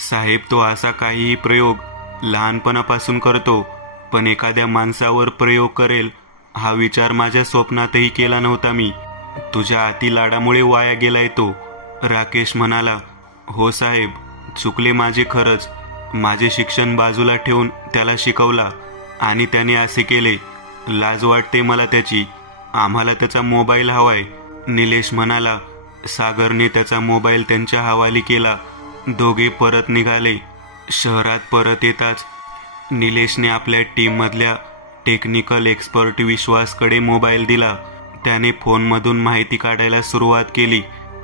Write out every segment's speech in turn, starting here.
साहेब, तो असा काहीही प्रयोग लहानपणापासून करतो, पण एखाद्या माणसावर प्रयोग करेल हा विचार माझ्या स्वप्नातही केला नव्हता मी. तुझ्या अति लाडामुळे वाया गेलाय तो. राकेश म्हणाला. हो साहेब, चुकले माझे खरंच. माझे शिक्षण बाजूला ठेवून त्याला शिकवला आणि त्याने असे केले. लाज वाटते मला त्याची. आम्हाला त्याचा मोबाईल हवाय. निलेश म्हणाला. सागरने त्याचा मोबाईल त्यांच्या हवाली केला. दोघे परत निघाले. शहरात परत येताच निलेशने आपल्या टीममधल्या टेक्निकल एक्सपर्ट विश्वासकडे मोबाईल दिला. त्याने फोनमधून माहिती काढायला सुरुवात केली.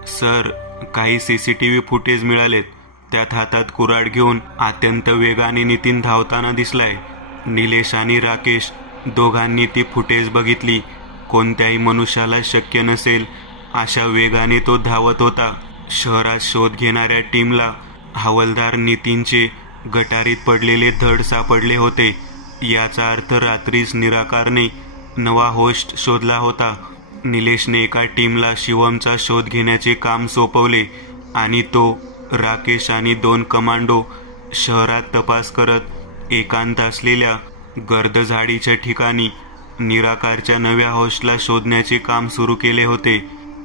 सर, काही CCTV फुटेज मिळालेत. त्यात हातात कुऱ्हाड घेऊन अत्यंत वेगाने नितीन धावताना दिसलाय. निलेश आणि राकेश दोघांनी ती फुटेज बघितली. कोणत्याही मनुष्याला शक्य नसेल अशा वेगाने तो धावत होता. शहरात शोध घेणाऱ्या टीमला हवालदार नितीनचे गटारीत पडलेले धड सापडले होते. याचा अर्थ रात्रीच निराकारने नवा होस्ट शोधला होता. निलेशने एका टीमला शिवमचा शोध घेण्याचे काम सोपवले आणि तो, राकेश आणि 2 कमांडो शहरात तपास करत एकांत असलेल्या गर्द झाडीच्या ठिकाणी निराकारच्या नव्या होस्टला शोधण्याचे काम सुरू केले होते.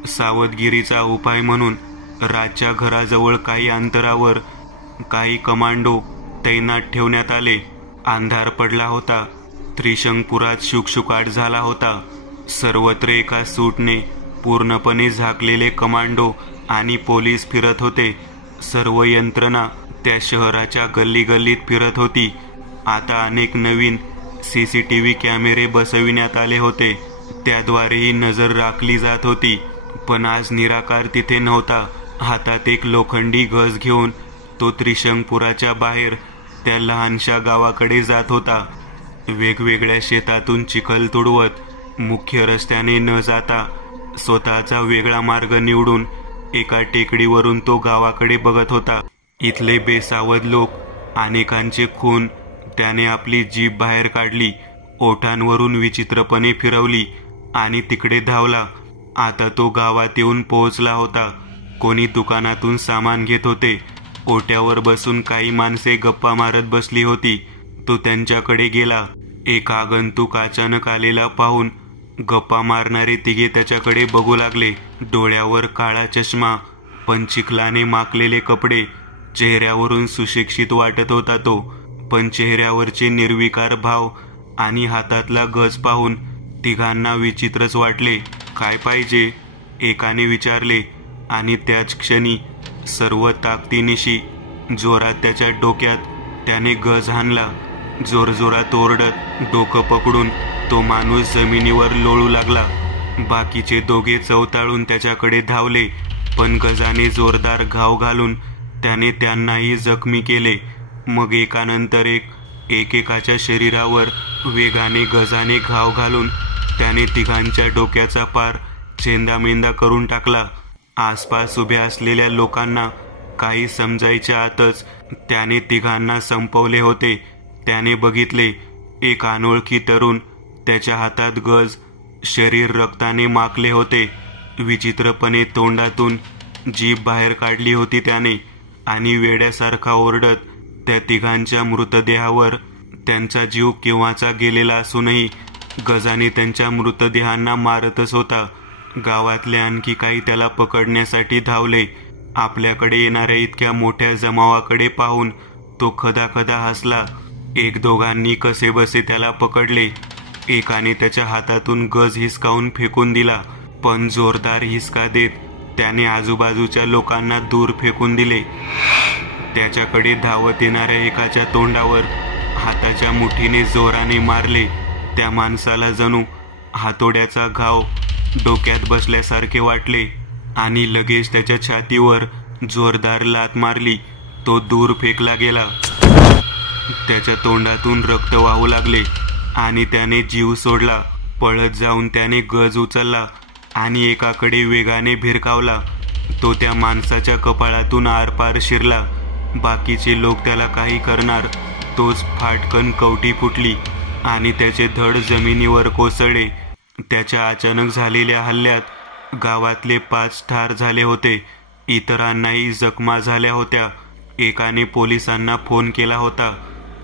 सावधगिरीचा उपाय म्हणून राजच्या घराजवळ काही अंतरावर काही कमांडो तैनात ठेवण्यात आले. अंधार पडला होता. त्रिशंकपुरात शुकशुकाट झाला होता. सर्वत्र एका सूटने पूर्णपणे झाकलेले कमांडो आणि पोलीस फिरत होते. सर्व यंत्रणा त्या शहराच्या गल्लीगल्लीत फिरत होती. आता अनेक नवीन CCTV कॅमेरे बसविण्यात आले होते. त्याद्वारेही नजर राखली जात होती. पण आज निराकार तिथे नव्हता. हातात एक लोखंडी गज घेऊन तो त्रिशंकपुराच्या बाहेर त्या लहानशा गावाकडे जात होता. वेगवेगळ्या शेतातून चिखल तुडवत मुख्य रस्त्याने न जाता स्वतःचा वेगळा मार्ग निवडून एका टेकडीवरून तो गावाकडे बघत होता. इथले बेसावध लोक, अनेकांचे खून. त्याने आपली जीभ बाहेर काढली, ओठांवरून विचित्रपणे फिरवली आणि तिकडे धावला. आता तो गावात येऊन पोहोचला होता. कोणी दुकानातून सामान घेत होते. ओट्यावर बसून काही माणसे गप्पा मारत बसली होती. तो त्यांच्याकडे गेला. एक आगंतुक अचानक आलेला पाहून गप्पा मारणारे तिघे त्याच्याकडे बघू लागले. डोळ्यावर काळा चष्मा, पण चिखलाने माखलेले कपडे. चेहऱ्यावरून सुशिक्षित वाटत होता तो, पण चेहऱ्यावरचे निर्विकार भाव आणि हातातला गज पाहून तिघांना विचित्रच वाटले. काय पाहिजे? एकाने विचारले आणि त्याच क्षणी सर्व ताकदीनिशी जोरात त्याच्या डोक्यात त्याने गज हाणला. जोरजोरात ओरडत डोकं पकडून तो माणूस जमिनीवर लोळू लागला. बाकीचे दोघे चवताळून त्याच्याकडे धावले, पण गजाने जोरदार घाव घालून त्याने त्यांनाही जखमी केले. मग एकानंतर एक एकेकाच्या शरीरावर वेगाने गजाने घाव घालून त्याने तिघांच्या डोक्याचा पार चेंदामेंदा करून टाकला. आसपास उभ्या असलेल्या लोकांना काही समजायच्या आतच त्याने तिघांना संपवले होते. त्याने बघितले, एक अनोळखी तरुण, त्याच्या हातात गज, शरीर रक्ताने माखले होते. विचित्रपणे तोंडातून जीभ बाहेर काढली होती त्याने आणि वेड्यासारखा ओरडत त्या तिघांच्या मृतदेहावर, त्यांचा जीव केव्हाचा गेलेला असूनही गजाने त्यांच्या मृतदेहांना मारतच होता. गावातले आणखी काही त्याला पकडण्यासाठी धावले. आपल्याकडे येणाऱ्या इतक्या मोठ्या जमावाकडे पाहून तो खदाखदा हसला. एक दोघांनी कसेबसे त्याला पकडले. एकाने त्याच्या हातातून गज हिसकावून फेकून दिला, पण जोरदार हिसका देत त्याने आजूबाजूच्या लोकांना दूर फेकून दिले. त्याच्याकडे धावत येणाऱ्या एकाच्या तोंडावर हाताच्या मुठीने जोराने मारले. त्या माणसाला जणू हातोड्याचा घाव डोक्यात बसल्यासारखे वाटले आणि लगेच त्याच्या छातीवर जोरदार लाथ मारली. तो दूर फेकला गेला. त्याच्या तोंडातून रक्त वाहू लागले आणि त्याने जीव सोडला. पळत जाऊन त्याने गज उचलला आणि एकाकडे वेगाने भिरकावला. तो त्या माणसाच्या कपाळातून आरपार शिरला. बाकीचे लोक त्याला काही करणार तोच फाटकन कवटी फुटली आणि त्याचे धड जमिनीवर कोसळले. त्याच्या अचानक झालेल्या हल्ल्यात गावातले 5 ठार झाले होते. इतरांनाही जखमा झाल्या होत्या. एकाने पोलिसांना फोन केला होता.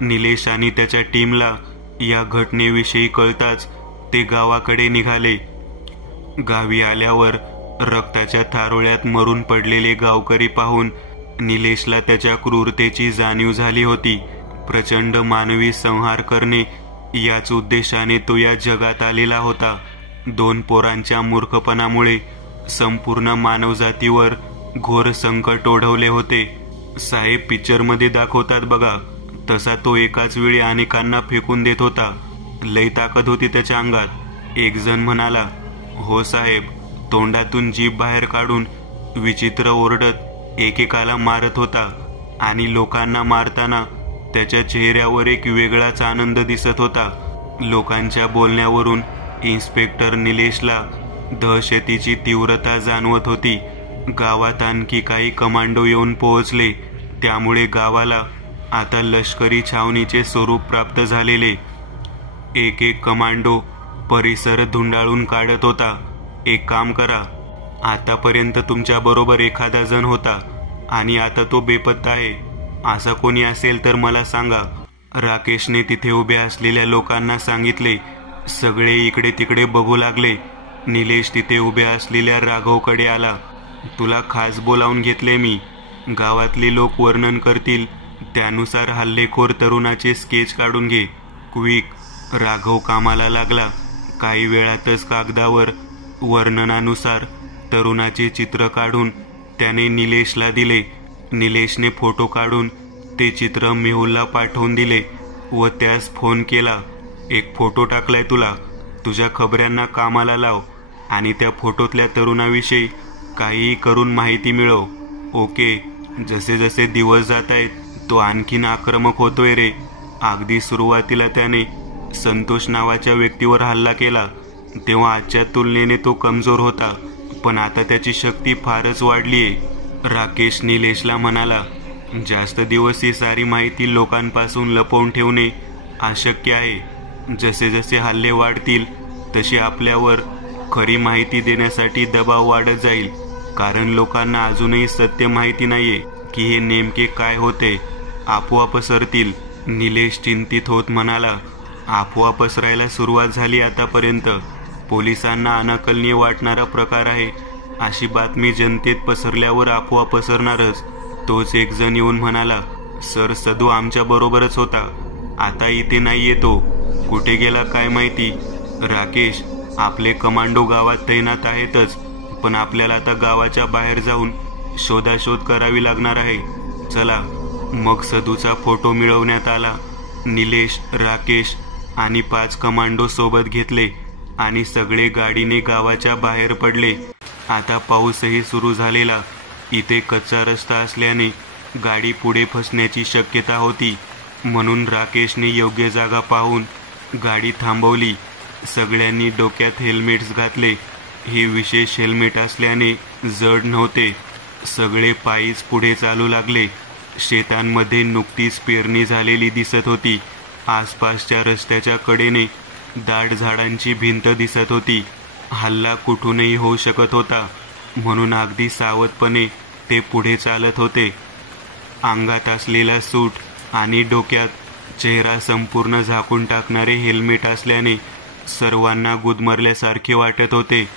निलेश आणि त्याच्या टीमला या घटनेविषयी कळताच ते गावाकडे निघाले. गावी आल्यावर रक्ताच्या थारोळ्यात मरून पडलेले गावकरी पाहून निलेशला त्याच्या क्रूरतेची जाणीव झाली होती. प्रचंड मानवी संहार करणे याच उद्देशाने तो या जगात आलेला होता. 2 पोरांच्या मूर्खपणामुळे संपूर्ण मानवजातीवर घोर संकट ओढवले होते. साहेब पिक्चरमध्ये दाखवतात बघा, तसा तो एकाच वेळी अनेकांना फेकून देत होता. लई ताकद होती त्याच्या अंगात. एक जण म्हणाला, हो साहेब. तोंडातून जीभ बाहेर काढून विचित्र ओरडत एकेकाला मारत होता आणि लोकांना मारताना त्याच्या चेहऱ्यावर एक वेगळाच आनंद दिसत होता. लोकांच्या बोलण्यावरून इन्स्पेक्टर निलेशला दहशतीची तीव्रता जाणवत होती. गावात आणखी काही कमांडो येऊन पोहोचले, त्यामुळे गावाला आता लष्करी छावणीचे स्वरूप प्राप्त झालेले. एक एक कमांडो परिसर धुंडाळून काढत होता. एक काम करा, आतापर्यंत तुमच्या बरोबर एखादा जण होता आणि आता तो बेपत्ता आहे. असा कोणी असेल तर मला सांगा. राकेशने तिथे उभ्या असलेल्या लोकांना सांगितले. सगळे इकडे तिकडे बघू लागले. निलेश तिथे उभ्या असलेल्या राघवकडे आला. तुला खास बोलावून घेतले मी. गावातले लोक वर्णन करतील त्यानुसार हल्लेखोर तरुणाचे स्केच काढून घे. क्विक. राघव कामाला लागला. काही वेळातच कागदावर वर्णनानुसार तरुणाचे चित्र काढून त्याने निलेशला दिले. निलेशने फोटो काढून ते चित्र मेहुलला पाठवून दिले व त्यास फोन केला. एक फोटो टाकलाय तुला. तुझ्या खबऱ्यांना कामाला लाव आणि त्या फोटोतल्या तरुणाविषयी काहीही करून माहिती मिळव. ओके. जसे जसे दिवस जात आहेत तो आणखीन आक्रमक होतोय रे. अगदी सुरुवातीला त्याने संतोष नावाच्या व्यक्तीवर हल्ला केला तेव्हा आजच्या तुलनेने तो कमजोर होता, पण आता त्याची शक्ती फारच वाढलीये. राकेश निलेशला म्हणाला, जास्त दिवस ही सारी माहिती लोकांपासून लपवून ठेवणे अशक्य आहे. जसे जसे हल्ले वाढतील तशी आपल्यावर खरी माहिती देण्यासाठी दबाव वाढत जाईल, कारण लोकांना अजूनही सत्य माहिती नाहीये की हे नेमके काय होते. अफवा पसरतील. निलेश चिंतित होत म्हणाला, अफवा पसरायला सुरुवात झाली आतापर्यंत. पोलिसांना अनाकलनीय वाटणारा प्रकार आहे अशी बातमी जनतेत पसरल्यावर अफवा पसरणारच. तोच एक जण येऊन म्हणाला, सर सदू आमच्या बरोबरच होता. आता इथे नाहीये तो. कुठे गेला काय माहिती. राकेश, आपले कमांडो गावात तैनात आहेतच, पण आपल्याला आता गावाच्या बाहेर जाऊन शोधाशोध करावी लागणार आहे. चला. मग सदूचा फोटो मिळवण्यात आला. निलेश, राकेश आणि 5 कमांडो सोबत घेतले आणि सगळे गाडीने गावाच्या बाहेर पडले. आता पाऊसही सुरू झालेला. इथे कच्चा रस्ता असल्याने गाडी पुढे फसण्याची शक्यता होती, म्हणून राकेशने योग्य जागा पाहून गाडी थांबवली. सगळ्यांनी डोक्यात हेल्मेट्स घातले. हे विशेष हेल्मेट असल्याने जड नव्हते. सगळे पायीच पुढे चालू लागले. शेतांमध्ये नुकतीच पेरणी झालेली दिसत होती. आसपासच्या रस्त्याच्या कडेने दाट झाडांची भिंत दिसत होती. हल्ला कुठूनही होऊ शकत होता, म्हणून अगदी सावधपणे ते पुढे चालत होते. अंगात असलेला सूट आणि डोक्यात चेहरा संपूर्ण झाकून टाकणारे हेल्मेट असल्याने सर्वांना गुदमरल्यासारखे वाटत होते.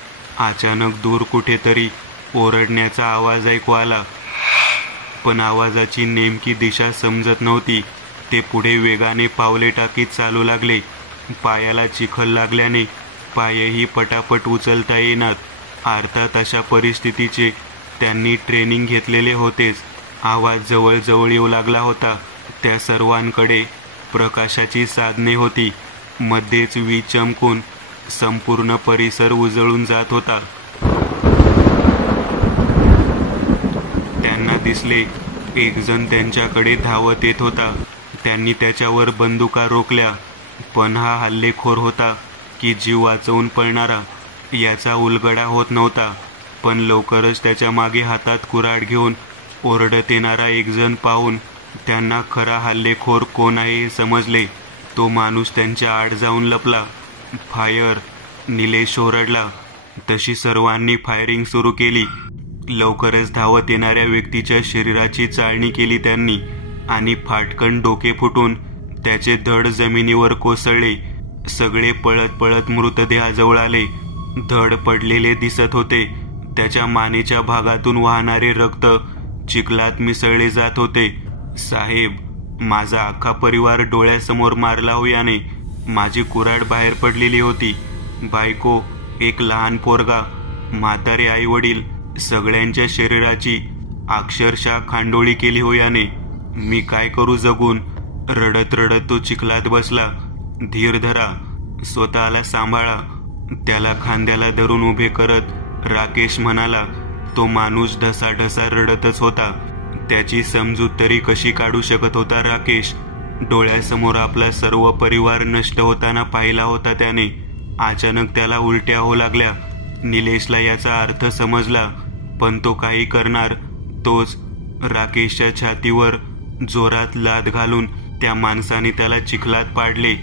अचानक दूर कुठेतरी ओरडण्याचा आवाज ऐकू आला, पण आवाजाची नेमकी दिशा समजत नव्हती. ते पुढे वेगाने पावले टाकीत चालू लागले. पायाला चिखल लागल्याने पायही पटापट उचलता येणार. अर्थात अशा परिस्थितीचे त्यांनी ट्रेनिंग घेतलेले होतेच. आवाज जवळजवळ येऊ लागला होता. त्या सर्वांकडे प्रकाशाची साधने होती. मध्येच वीज चमकून संपूर्ण परिसर उजळून जात होता. त्यांना दिसले एक जण त्यांच्याकडे धावत येत होता. त्यांनी त्याच्यावर बंदुका रोखल्या, पण हा हल्लेखोर होता की जीव वाचवून पळणारा याचा उलगडा होत नव्हता. पण लवकरच त्याच्या मागे हातात कुऱ्हाड घेऊन ओरडत येणारा एक जण पाहून त्यांना खरा हल्लेखोर कोण आहे हे समजले. तो माणूस त्यांच्या आड जाऊन लपला. फायर! निलेश ओरडला. तशी सर्वांनी फायरिंग सुरू केली. लवकरच धावत येणाऱ्या व्यक्तीच्या शरीराची चाळणी केली त्यांनी आणि फाटकन डोके फुटून त्याचे धड जमिनीवर कोसळले. सगळे पळत पळत मृतदेहाजवळ आले. धड पडलेले दिसत होते. त्याच्या मानेच्या भागातून वाहणारे रक्त चिखलात मिसळले जात होते. साहेब, माझा अख्खा परिवार डोळ्यासमोर मारला हो याने. माझी कुऱ्हाड बाहेर पडलेली होती. बायको, एक लहान पोरगा, म्हातारे आई वडील, सगळ्यांच्या शरीराची अक्षरशः खांडोळी केली हो याने. मी काय करू जगून? रडत रडत तो चिखलात बसला. धीर धरा, स्वतःला सांभाळा, त्याला खांद्याला धरून उभे करत राकेश म्हणाला. तो माणूस ढसाढसा रडतच होता. त्याची समजूत तरी कशी काढू शकत होता राकेश? डोळ्यासमोर आपला सर्व परिवार नष्ट होताना पाहिला होता त्याने. अचानक त्याला उलट्या होऊ लागल्या. निलेशला याचा अर्थ समजला, पण तो काही करणार. तोच राकेशच्या छातीवर जोरात लाथ घालून त्या माणसाने त्याला चिखलात पाडले.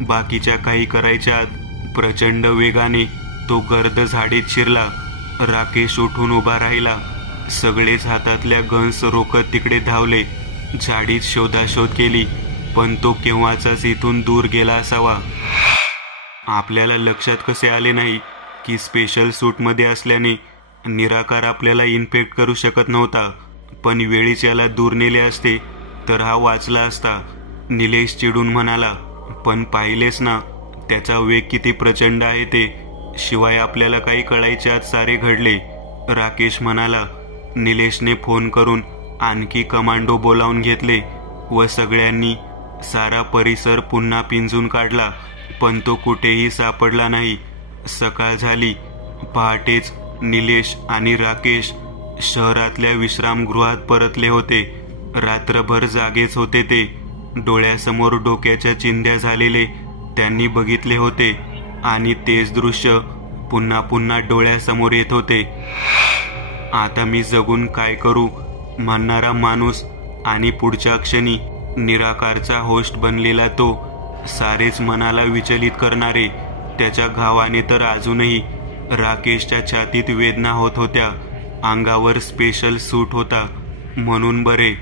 बाकीच्या काही करायच्या आत प्रचंड वेगाने तो गर्द झाडीत शिरला. राकेश उठून उभा राहिला. सगळेच हातातल्या गन्स रोखत तिकडे धावले. झाडीत शोधाशोध केली, पण तो केव्हाचाच इथून दूर गेला असावा. आपल्याला लक्षात कसे आले नाही की स्पेशल सूटमध्ये असल्याने निराकार आपल्याला इन्फेक्ट करू शकत नव्हता. पण वेळीच याला दूर नेले असते तर हा वाचला असता. निलेश चिडून म्हणाला. पण पाहिलेस ना त्याचा वेग किती प्रचंड आहे ते. शिवाय आपल्याला काही कळायच्या आत सारे घडले, राकेश म्हणाला. निलेशने फोन करून आणखी कमांडो बोलावून घेतले व सगळ्यांनी सारा परिसर पुन्हा पिंजून काढला, पण तो कुठेही सापडला नाही. सकाळ झाली. पहाटेच निलेश आणि राकेश शहरातल्या विश्रामगृहात परतले होते. रात्रभर जागेच होते ते. डोळ्यासमोर डोक्याच्या चिंध्या झालेले त्यांनी बघितले होते आणि तेच दृश्य पुन्हा पुन्हा डोळ्यासमोर येत होते. आता मी जगून काय करू म्हणणारा माणूस आणि पुढच्या क्षणी निराकारचा होस्ट बनलेला तो, सारेच मनाला विचलित करणारे. त्याच्या घावाने तर अजूनही राकेशच्या छातीत वेदना होत होत्या. अंगावर स्पेशल सूट होता म्हणून बरे,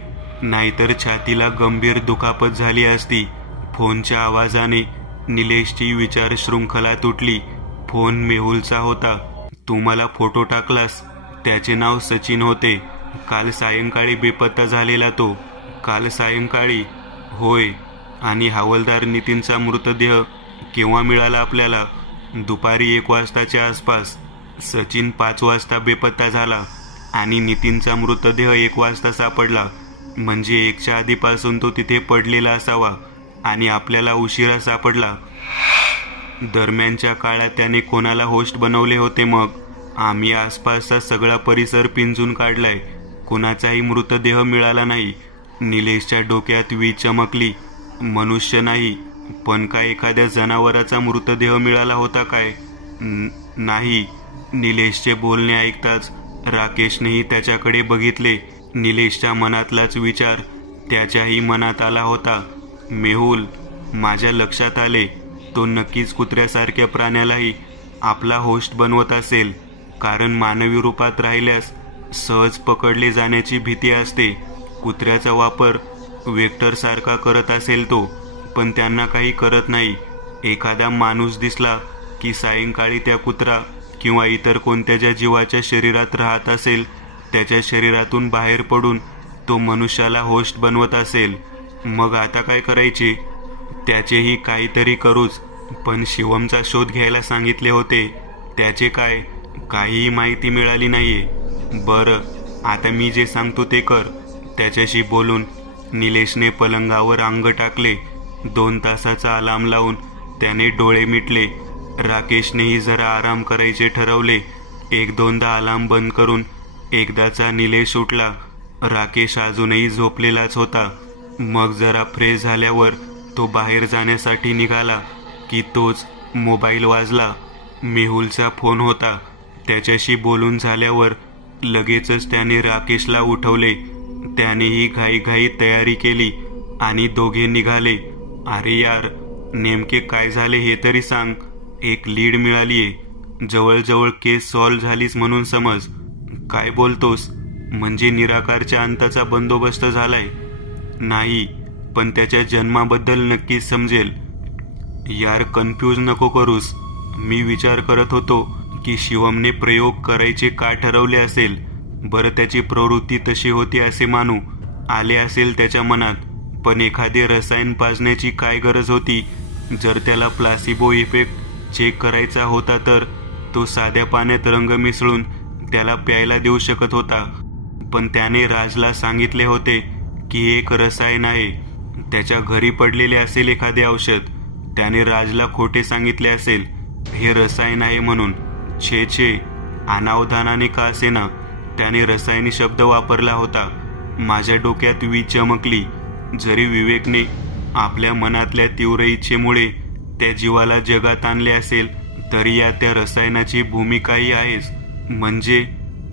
नाहीतर छातीला गंभीर दुखापत झाली असती. फोनच्या आवाजाने निलेशची विचार शृंखला तुटली. फोन मेहुलचा होता. तू मला फोटो टाकलास. त्याचे नाव सचिन होते. काल सायंकाळी बेपत्ता झालेला तो. काल सायंकाळी? होय. आणि हवालदार नितीनचा मृतदेह केव्हा मिळाला आपल्याला? दुपारी 1 वाजताच्या आसपास. सचिन 5 वाजता बेपत्ता झाला आणि नितीनचा मृतदेह 1 वाजता सापडला. म्हणजे 1च्या आधीपासून तो तिथे पडलेला असावा आणि आपल्याला उशिरा सापडला. दरम्यानच्या काळात त्याने कोणाला होस्ट बनवले होते मग? आम्ही आसपासचा सगळा परिसर पिंजून काढलाय. कुणाचाही मृतदेह मिळाला नाही. निलेशच्या डोक्यात वीज चमकली. मनुष्य नाही, पण काय एखाद्या जनावराचा मृतदेह मिळाला होता काय? नाही. निलेशचे बोलणे ऐकताच राकेशनेही त्याच्याकडे बघितले. निलेशच्या मनातलाच विचार त्याच्याही मनात आला होता. मेहुल, माझ्या लक्षात आले, तो नक्कीच कुत्र्यासारख्या प्राण्यालाही आपला होस्ट बनवत असेल. कारण मानवी रूपात राहिल्यास सहज पकडले जाण्याची भीती असते. कुत्र्याचा वापर वेक्टरसारखा करत असेल तो, पण त्यांना काही करत नाही. एखादा माणूस दिसला की सायंकाळी त्या कुत्रा किंवा इतर कोणत्या ज्या जीवाच्या शरीरात राहत असेल त्याच्या शरीरातून बाहेर पडून तो मनुष्याला होस्ट बनवत असेल. मग आता काय करायचे? त्याचेही काहीतरी करूच. पण शिवमचा शोध घ्यायला सांगितले होते. त्याचे काय? काहीही माहिती मिळाली नाहीये. बरं, आता मी जे सांगतो ते कर. त्याच्याशी बोलून निलेशने पलंगावर अंग टाकले. 2 तासाचा अलार्म लावून त्याने डोळे मिटले. राकेशनेही जरा आराम करायचे ठरवले. 1-2दा अलार्म बंद करून एकदाचा निलेश उठला. राकेश अजूनही झोपलेलाच होता. मग जरा फ्रेश झाल्यावर तो बाहेर जाण्यासाठी निघाला की तोच मोबाईल वाजला. मेहुलचा फोन होता. त्याच्याशी बोलून झाल्यावर लगेचच त्याने राकेशला उठवले. त्यानेही घाईघाई तयारी केली आणि दोघे निघाले. अरे यार, नेमके काय झाले हे तरी सांग. एक लीड मिळालीये. जवळजवळ केस सॉल्व्ह झालीच म्हणून समज. काय बोलतोस? म्हणजे निराकारच्या अंताचा बंदोबस्त झालाय? नाही, पण त्याच्या जन्माबद्दल नक्कीच समजेल. यार, कन्फ्यूज नको करूस. मी विचार करत होतो की शिवमने प्रयोग करायचे का ठरवले असेल. बरं, त्याची प्रवृत्ती तशी होती असे मानू, आले असेल त्याच्या मनात, पण एखादे रसायन पाजण्याची काय गरज होती? जर त्याला प्लासिबो इफेक्ट चेक करायचा होता तर तो साध्या पाण्यात रंग मिसळून त्याला प्यायला देऊ शकत होता. पण त्याने राजला सांगितले होते की एक रसायन आहे, त्याच्या घरी पडलेले असेल एखादे औषध. त्याने राजला खोटे सांगितले असेल हे रसायन आहे म्हणून. छे छे, अनावधानाने का असेना त्याने रसायनी शब्द वापरला होता. माझ्या डोक्यात वीज चमकली. जरी विवेकने आपल्या मनातल्या तीव्र इच्छेमुळे त्या जीवाला जगात आणले असेल तरी या त्या रसायनाची भूमिकाही आहेच. म्हणजे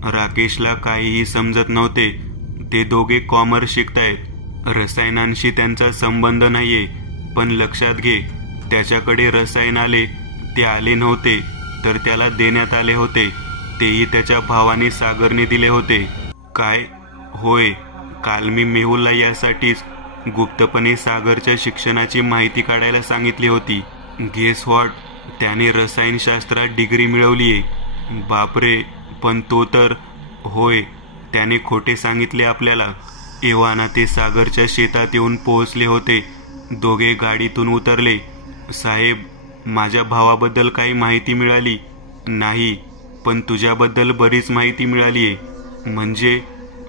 राकेशला काहीही समजत नव्हते. ते दोघे कॉमर्स शिकतायत, रसायनांशी त्यांचा संबंध नाहीये. पण लक्षात घे, त्याच्याकडे रसायन आले ते आले नव्हते तर त्याला देण्यात आले होते. तेही त्याच्या भावाने सागरने दिले होते. काय? होय, काल मी मेहुलला यासाठीच गुप्तपणे सागरच्या शिक्षणाची माहिती काढायला सांगितली होती. Guess what? त्याने रसायनशास्त्रात डिग्री मिळवलीये. बापरे, पण तो तर. होय, त्याने खोटे सांगितले आपल्याला. एव्हाना ते सागरच्या शेतात येऊन पोहोचले होते. दोघे गाडीतून उतरले. साहेब, माझ्या भावाबद्दल काही माहिती मिळाली? नाही, पण तुझ्याबद्दल बरीच माहिती मिळालीये.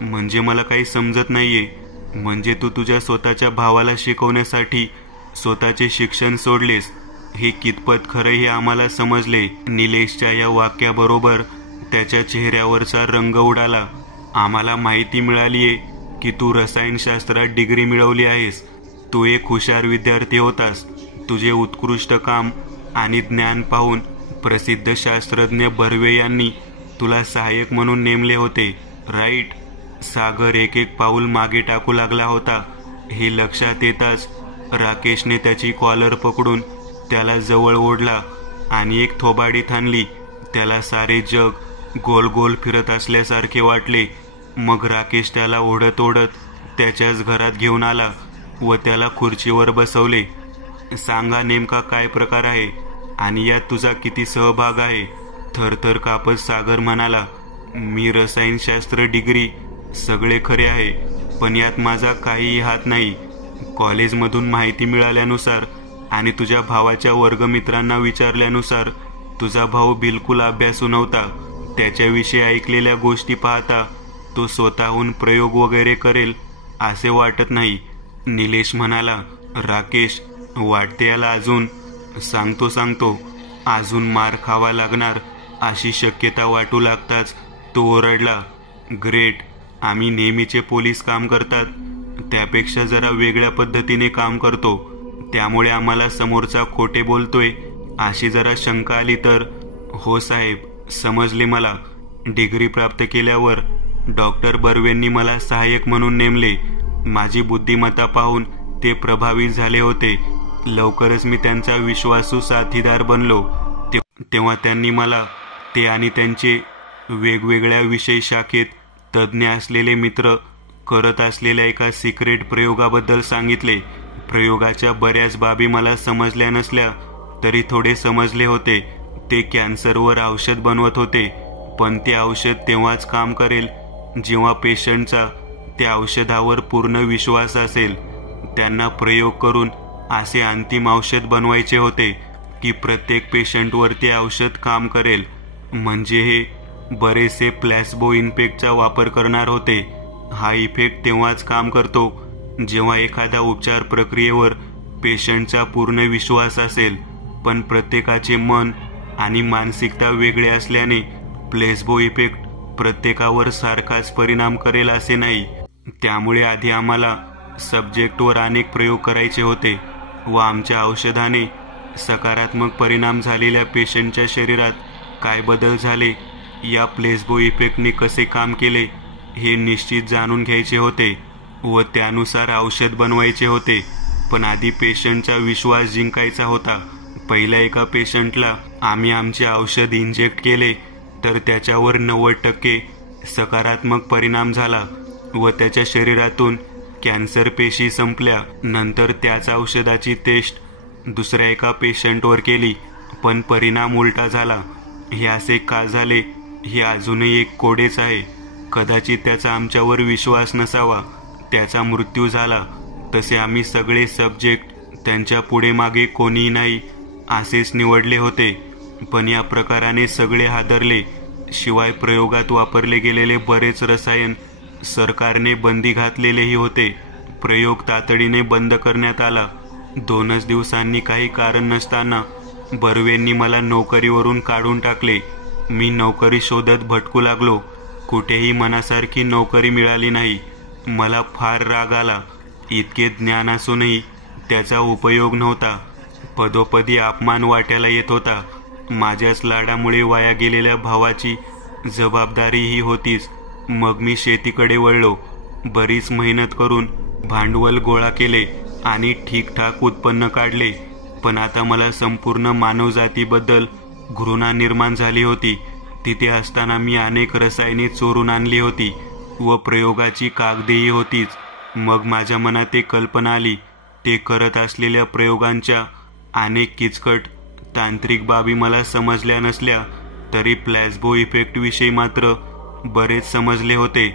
म्हणजे मला काही समजत नाहीये. म्हणजे तू तुझ्या स्वतःच्या भावाला शिकवण्यासाठी स्वतःचे शिक्षण सोडलेस? हे कितपत खरं हे आम्हाला समजले. निलेशच्या या वाक्याबरोबर त्याच्या चेहऱ्यावरचा रंग उडाला. आम्हाला माहिती मिळालीये की तू रसायनशास्त्रात डिग्री मिळवली आहेस. तू एक हुशार विद्यार्थी होतास. तुझे उत्कृष्ट काम आणि ज्ञान पाहून प्रसिद्ध शास्त्रज्ञ बर्वे यांनी तुला सहाय्यक म्हणून नेमले होते, राईट? सागर एक एक पाऊल मागे टाकू लागला होता. हे लक्षात येताच राकेशने त्याची कॉलर पकडून त्याला जवळ ओढला आणि एक थोबाडीत आणली. त्याला सारे जग गोल गोल फिरत असल्यासारखे वाटले. मग राकेश त्याला ओढत ओढत त्याच्याच घरात घेऊन आला व त्याला खुर्चीवर बसवले. सांगा, नेमका काय प्रकार आहे आणि यात तुझा किती सहभाग आहे? थरथर कापत सागर म्हणाला, मी रसायनशास्त्र डिग्री सगळे खरे आहे, पण यात माझा काहीही हात नाही. कॉलेजमधून माहिती मिळाल्यानुसार आणि तुझ्या भावाच्या वर्गमित्रांना विचारल्यानुसार तुझा भाऊ बिलकुल अभ्यासू नव्हता. त्याच्याविषयी ऐकलेल्या गोष्टी पाहता तो स्वतःहून प्रयोग वगैरे करेल असे वाटत नाही. निलेश म्हणाला, राकेश, वाटते याला अजून. सांगतो अजून मार खावा लागणार अशी शक्यता वाटू लागताच तो ओरडला, ग्रेट. आम्ही नेहमीचे पोलीस काम करतात त्यापेक्षा जरा वेगळ्या पद्धतीने काम करतो. त्यामुळे आम्हाला समोरचा खोटे बोलतोय अशी जरा शंका आली तर. हो साहेब, समजले मला. डिग्री प्राप्त केल्यावर डॉक्टर बर्वेंनी मला सहाय्यक म्हणून नेमले. माझी बुद्धिमत्ता पाहून ते प्रभावित झाले होते. लवकरच मी त्यांचा विश्वासू साथीदार बनलो. तेव्हा त्यांनी मला ते आणि त्यांचे वेगवेगळ्या विषय शाखेत तज्ज्ञ असलेले मित्र करत असलेल्या एका सिक्रेट प्रयोगाबद्दल सांगितले. प्रयोगाच्या बऱ्याच बाबी मला समजल्या नसल्या तरी थोडे समजले होते. ते कॅन्सरवर औषध बनवत होते, पण ते औषध तेव्हाच काम करेल जेव्हा पेशंटचा त्या औषधावर पूर्ण विश्वास असेल. त्यांना प्रयोग करून असे अंतिम औषध बनवायचे होते की प्रत्येक पेशंटवर ते औषध काम करेल. म्हणजे हे बरेचसे प्लॅसिबो इफेक्टचा वापर करणार होते. हा इफेक्ट तेव्हाच काम करतो जेव्हा एखाद्या उपचार प्रक्रियेवर पेशंटचा पूर्ण विश्वास असेल. पण प्रत्येकाचे मन आणि मानसिकता वेगळे असल्याने प्लेसबो इफेक्ट प्रत्येकावर सारखाच परिणाम करेल असे नाही. त्यामुळे आधी आम्हाला सब्जेक्टवर अनेक प्रयोग करायचे होते व आमच्या औषधाने सकारात्मक परिणाम झालेल्या पेशंटच्या शरीरात काय बदल झाले, या प्लेसबो इफेक्टने कसे काम केले हे निश्चित जाणून घ्यायचे होते व त्यानुसार औषध बनवायचे होते. पण आधी पेशंटचा विश्वास जिंकायचा होता. पहिल्या एका पेशंटला आम्ही आमचे औषध इंजेक्ट केले तर त्याच्यावर 90% सकारात्मक परिणाम झाला व त्याच्या शरीरातून कॅन्सर पेशी संपल्या. नंतर त्याच औषधाची टेस्ट दुसऱ्या एका पेशंटवर केली, पण परिणाम उलटा झाला. हे असे का झाले हे अजूनही एक कोडेच आहे. कदाचित त्याचा आमच्यावर विश्वास नसावा. त्याचा मृत्यू झाला तसे आम्ही सगळे सब्जेक्ट त्यांच्या पुढे मागे कोणीही नाही असेच निवडले होते. पण या प्रकाराने सगळे हादरले. शिवाय प्रयोगात वापरले गेलेले बरेच रसायन सरकारने बंदी घातलेलेही होते. प्रयोग तातडीने बंद करण्यात आला. 2च दिवसांनी काही कारण नसताना बर्वेंनी मला नोकरीवरून काढून टाकले. मी नोकरी शोधत भटकू लागलो. कुठेही मनासारखी नोकरी मिळाली नाही. मला फार राग आला. इतके ज्ञान असूनही त्याचा उपयोग नव्हता. पदोपदी अपमान वाट्याला येत होता. माझ्याच लाडामुळे वाया गेलेल्या भावाची जबाबदारीही होतीच. मग मी शेतीकडे वळलो. बरीच मेहनत करून भांडवल गोळा केले आणि ठीकठाक उत्पन्न काढले. पण आता मला संपूर्ण मानवजातीबद्दल घृणा निर्माण झाली होती. तिथे असताना मी अनेक रसायने चोरून आणली होती व प्रयोगाची कागदेही होतीच. मग माझ्या मनात एक कल्पना आली. ते करत असलेल्या प्रयोगांच्या अनेक किचकट तांत्रिक बाबी मला समजल्या नसल्या तरी प्लॅसबो इफेक्ट विषयी मात्र बरेच समजले होते.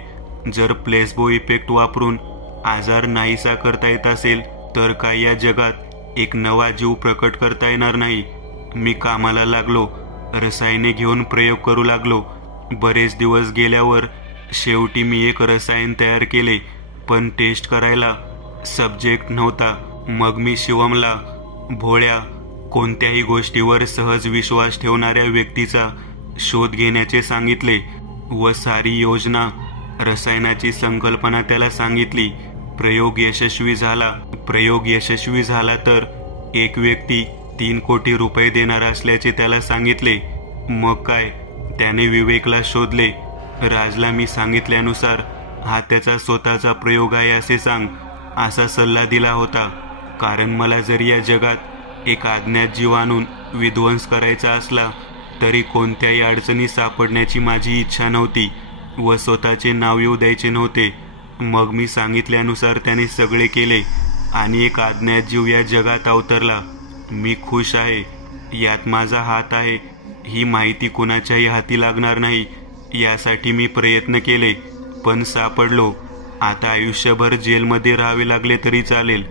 जर प्लेसबो इफेक्ट वापरून आजार नाहीसा करता येत असेल तर काय या जगात एक नवा जीव प्रकट करता येणार नाही. मी कामाला लागलो. रसायने घेऊन प्रयोग करू लागलो. बरेच दिवस गेल्यावर शेवटी मी एक रसायन तयार केले, पण टेस्ट करायला सब्जेक्ट नव्हता. मग मी शिवमला, भोळ्या, कोणत्याही गोष्टीवर सहज विश्वास ठेवणाऱ्या व्यक्तीचा शोध घेण्याचे सांगितले व सारी योजना, रसायनाची संकल्पना त्याला सांगितली. प्रयोग यशस्वी झाला तर एक व्यक्ती 3 कोटी रुपये देणार असल्याचे त्याला सांगितले. मग काय, त्याने विवेकला शोधले. राजला मी सांगितल्यानुसार हा त्याचा स्वतःचा प्रयोग आहे असे सांग असा सल्ला दिला होता. कारण मला जरी या जगात एक अज्ञात जीव आणून विध्वंस करायचा असला तरी कोणत्याही अडचणी सापडण्याची माझी इच्छा नव्हती व स्वतःचे नाव येऊ द्यायचे नव्हते. मग मी सांगितल्यानुसार त्याने सगळे केले आणि एक अज्ञात जीव या जगात अवतरला. मी खुश आहे. यात माझा हात आहे ही माहिती कुणाच्याही हाती लागणार नाही यासाठी मी प्रयत्न केले, पण सापडलो. आता आयुष्यभर जेलमध्ये राहावे लागले तरी चालेल,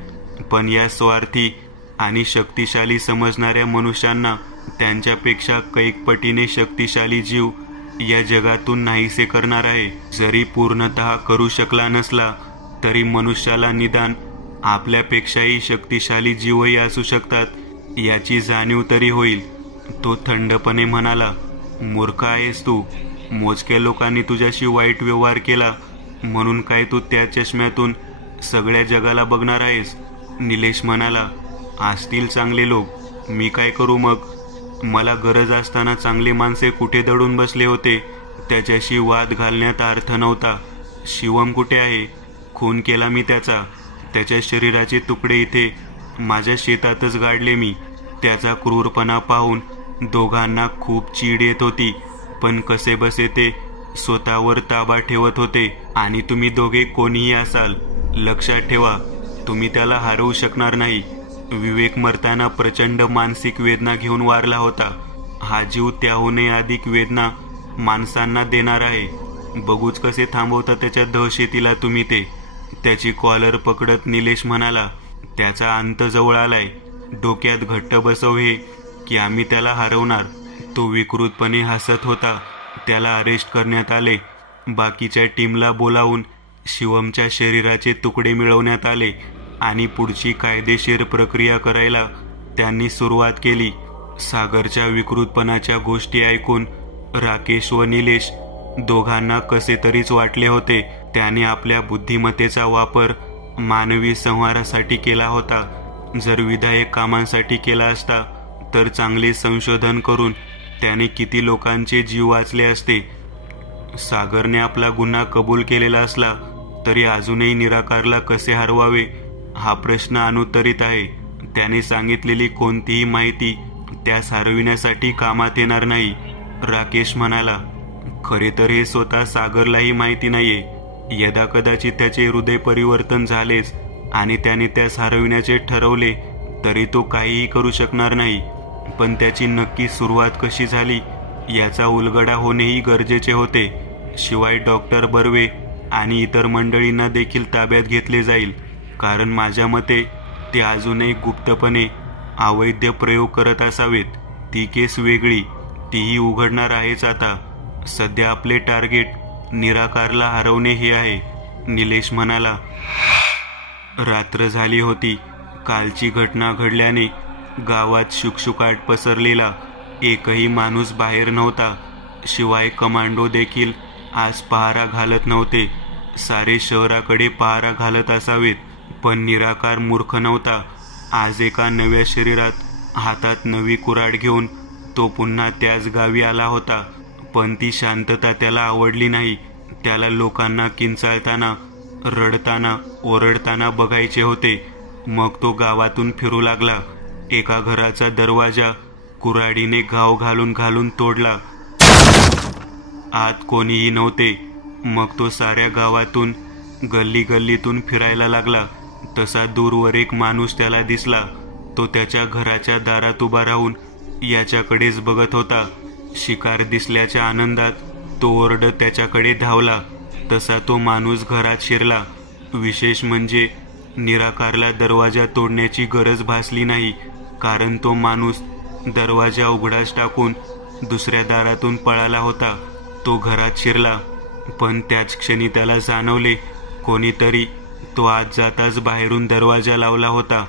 पण या स्वार्थी आणि शक्तिशाली समजणाऱ्या मनुष्यांना त्यांच्यापेक्षा कैक पटीने शक्तिशाली जीव या जगातून नाहीसे करणार आहे. जरी पूर्णतः करू शकला नसला तरी मनुष्याला निदान आपल्यापेक्षाही शक्तिशाली जीवही असू शकतात याची जाणीव तरी होईल. तो थंडपणे म्हणाला, मूर्ख आहेस तू. मोजक्या लोकांनी तुझ्याशी वाईट व्यवहार केला म्हणून काय तू त्या चष्म्यातून सगळ्या जगाला बघणार आहेस? निलेश म्हणाला, असतील चांगले लोक, मी काय करू मग? मला गरज असताना चांगले माणसे कुठे दडून बसले होते त्याच्याशी वाद घालण्यात अर्थ नव्हता. शिवम कुठे आहे? खून केला मी त्याचा. त्याच्या शरीराचे तुकडे इथे माझ्या शेतातच गाडले मी. त्याचा क्रूरपणा पाहून दोघांना खूप चीड येत होती, पण कसे बसे ते स्वतःवर ताबा ठेवत होते. आणि तुम्ही दोघे कोणीही असाल, लक्षात ठेवा, तुम्ही त्याला हरवू शकणार नाही. विवेक मरताना प्रचंड मानसिक वेदना घेऊन वारला होता. हा जीव त्याहूनही अधिक वेदना माणसांना देणार आहे. बघूच कसे थांबवता त्याच्या दहशतीला तुम्ही ते. त्याची कॉलर पकडत निलेश म्हणाला, त्याचा अंत जवळ आलाय. डोक्यात घट्ट बसव हे की आम्ही त्याला हरवणार. तो विकृतपणे हसत होता. त्याला अरेस्ट करण्यात आले. बाकीच्या टीमला बोलावून शिवमच्या शरीराचे तुकडे मिळवण्यात आले आणि पुढची कायदेशीर प्रक्रिया करायला त्यांनी सुरुवात केली. सागरच्या विकृतपणाच्या गोष्टी ऐकून राकेश व निलेश दोघांना कसे तरीच वाटले होते. त्याने आपल्या बुद्धिमत्तेचा वापर मानवी संहारासाठी केला होता. जर विधायक कामांसाठी केला असता तर चांगले संशोधन करून त्याने किती लोकांचे जीव वाचले असते. सागरने आपला गुन्हा कबूल केलेला असला तरी अजूनही निराकारला कसे हरवावे हा प्रश्न अनुत्तरित आहे. त्याने सांगितलेली कोणतीही माहिती त्यास हरविण्यासाठी कामात येणार नाही. राकेश म्हणाला, खरे तर हे स्वतः सागरलाही माहिती नाहीये. यदा कदाचित त्याचे हृदय परिवर्तन झालेच आणि त्याने त्यास हरविण्याचे ठरवले तरी तो काहीही करू शकणार नाही. पण त्याची नक्की सुरुवात कशी झाली याचा उलगडा होणेही गरजेचे होते. शिवाय डॉक्टर बर्वे आणि इतर मंडळींना देखील ताब्यात घेतले जाईल, कारण माझ्या मते ते अजूनही गुप्तपणे अवैध प्रयोग करत असावेत. ती केस वेगळी, तीही उघडणार आहेच. आता सध्या आपले टार्गेट निराकारला हरवणे हे आहे, निलेश म्हणाला. रात्र झाली होती. कालची घटना घडल्याने गावात शुकशुकाट पसरलेला. एकही माणूस बाहेर नव्हता. शिवाय कमांडो देखील आज पहारा घालत नव्हते. सारे शहराकडे पहारा घालत असावेत, पण निराकार मूर्ख नव्हता. आज एका नव्या शरीरात हातात नवी कुऱ्हाड घेऊन तो पुन्हा त्याच गावी आला होता. पण ती शांतता त्याला आवडली नाही. त्याला लोकांना किंचाळताना, रडताना, ओरडताना बघायचे होते. मग तो गावातून फिरू लागला. एका घराचा दरवाजा कुऱ्हाडीने घाव घालून घालून तोडला. आत कोणीही नव्हते. मग तो साऱ्या गावातून, गल्ली गल्लीतून फिरायला लागला. तसा दूरवर एक माणूस त्याला दिसला. तो त्याच्या घराच्या दारात उभा राहून याच्याकडेच बघत होता. शिकार दिसल्याच्या आनंदात तो ओरडत त्याच्याकडे धावला. तसा तो माणूस घरात शिरला. विशेष म्हणजे निराकारला दरवाजा तोडण्याची गरज भासली नाही, कारण तो माणूस दरवाजा उघडाच टाकून दुसऱ्या दारातून पळाला होता. तो घरात शिरला, पण त्याच क्षणी त्याला जाणवले कोणीतरी तो आत जाताच बाहेरून दरवाजा लावला होता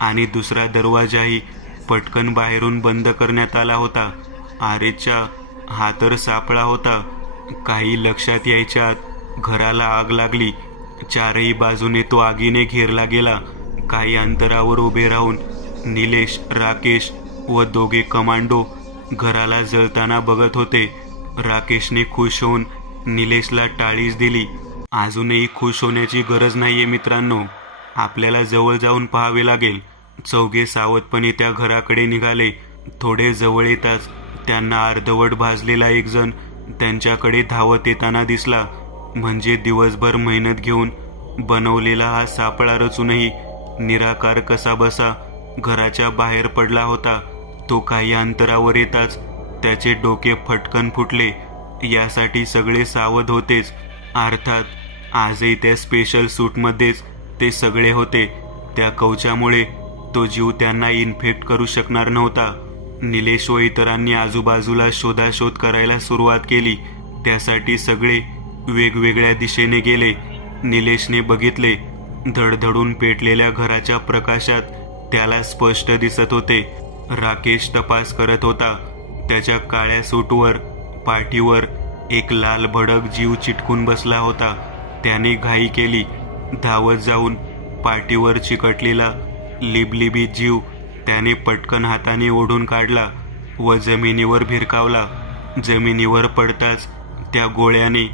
आणि दुसरा दरवाजाही पटकन बाहेरून बंद करण्यात आला होता. आरेच्या हा तर सापळा होता. काही लक्षात यायच्या आत घराला आग लागली. चारही बाजूने तो आगीने घेरला गेला. काही अंतरावर उभे राहून निलेश, राकेश व दोघे कमांडो घराला जळताना बघत होते. राकेशने खुश होऊन निलेशला टाळीच दिली. अजूनही खुश होण्याची गरज नाहीये मित्रांनो, आपल्याला जवळ जाऊन पाहावे लागेल. चौघे सावधपणे त्या घराकडे निघाले. थोडे जवळ येताच त्यांना अर्धवट भाजलेला एक जण त्यांच्याकडे धावत येताना दिसला. म्हणजे दिवसभर मेहनत घेऊन बनवलेला हा सापळा रचूनही निराकार कसा बसा घराच्या बाहेर पडला होता. तो काही अंतरावर येताच त्याचे डोके फटकन फुटले. यासाठी सगळे सावध होतेच. अर्थात आजही त्या स्पेशल सूटमध्येच ते सगळे होते. त्या कवचामुळे तो जीव त्यांना इन्फेक्ट करू शकणार नव्हता. निलेश व इतरांनी आजूबाजूला शोधाशोध करायला सुरुवात केली. त्यासाठी सगळे वेगवेगळ्या दिशेने गेले. निलेशने बघितले, धडधडून पेटलेल्या घराच्या प्रकाशात त्याला स्पष्ट दिसत होते. राकेश तपास करत होता. त्याच्या काळ्या सूटवर पाठीवर एक लाल भडक जीव चिटकून बसला होता. त्याने घाई केली. धावत जाऊन पाठीवर चिकटलेला लिबलिबीत जीव त्याने पटकन हाताने ओढून काढला व जमिनीवर भिरकावला. जमिनीवर पडताच त्या गोळ्याने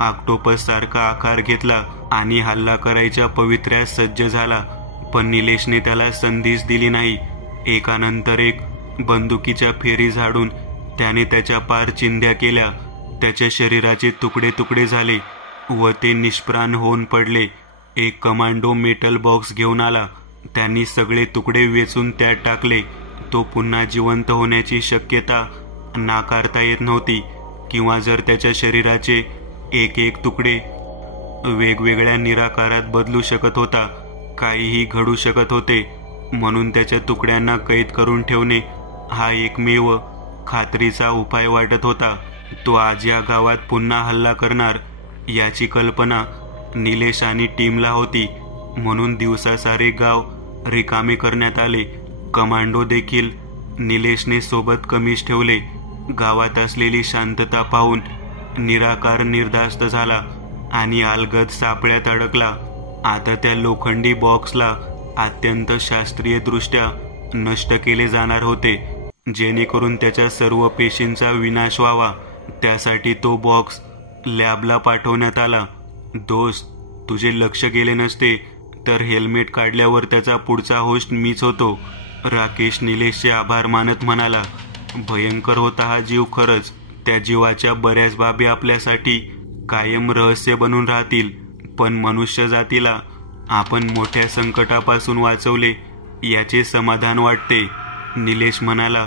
ऑक्टोपस सारखा आकार घेतला आणि हल्ला करायच्या पवित्र्यास सज्ज झाला. पण निलेशने त्याला संधीच दिली नाही. एकानंतर एक बंदुकीच्या फेरी झाडून त्याने त्याच्या पार चिंध्या केल्या. त्याच्या शरीराचे तुकडे तुकडे झाले व ते निष्प्राण होऊन पडले. एक कमांडो मेटल बॉक्स घेऊन आला. त्यांनी सगळे तुकडे वेचून त्यात टाकले. तो पुन्हा जिवंत होण्याची शक्यता नाकारता येत नव्हती. किंवा जर त्याच्या शरीराचे एक एक तुकडे वेगवेगळ्या निराकारात बदलू शकत होता, काहीही घडू शकत होते. म्हणून त्याच्या तुकड्यांना कैद करून ठेवणे हा एकमेव खात्रीचा उपाय वाटत होता. तो आज या गावात पुन्हा हल्ला करणार याची कल्पना निलेश आणि टीमला होती. म्हणून दिवसा सारे गाव रिकामे करण्यात आले. कमांडो देखील निलेशने सोबत कमीच ठेवले. गावात असलेली शांतता पाहून निराकार निर्धास्त झाला आणि अलगद सापळ्यात अडकला. आता त्या लोखंडी बॉक्सला अत्यंत शास्त्रीय दृष्ट्या नष्ट केले जाणार होते, जेणेकरून त्याच्या सर्व पेशींचा विनाश व्हावा. त्यासाठी तो बॉक्स लॅबला पाठवण्यात आला. दोस्त, तुझे लक्ष गेले नसते तर हेल्मेट काढल्यावर त्याचा पुढचा होस्ट मीच होतो, राकेश निलेशचे आभार मानत म्हणाला. भयंकर होता हा जीव खरंच. त्या जीवाच्या बऱ्याच बाबी आपल्यासाठी कायम रहस्य बनून राहतील, पण मनुष्य जातीला आपण मोठ्या संकटापासून वाचवले याचे समाधान वाटते. निलेश म्हणाला.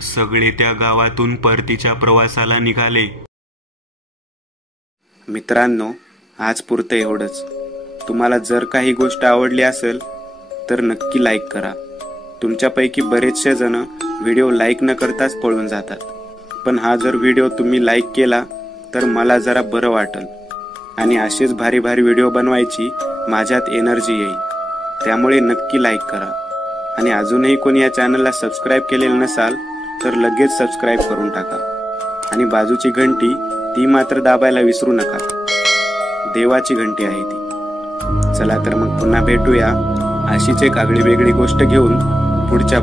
सगळे त्या गावातून परतीच्या प्रवासाला निघाले. मित्रांनो, आज पुरतं एवढंच. तुम्हाला जर काही गोष्ट आवडली असेल तर नक्की लाईक करा. तुमच्यापैकी बरेचसे जण व्हिडिओ लाईक न करताच पळून जातात, पण हा जर व्हिडिओ तुम्ही लाईक केला तर मला जरा बरं वाटेल आणि असेच भारी भारी व्हिडिओ बनवायची माझ्यात एनर्जी येईल. त्यामुळे नक्की लाईक करा आणि अजूनही कोणी या चॅनलला सबस्क्राईब केलेलं नसाल तर लगेच सबस्क्राईब करून टाका आणि बाजूची घंटी ती मात्र दाबायला विसरू नका. देवाची घंटी आहे ती. चला तर मग पुन्हा भेटूया अशीच एक आगळी वेगळी गोष्ट घेऊन पुढच्या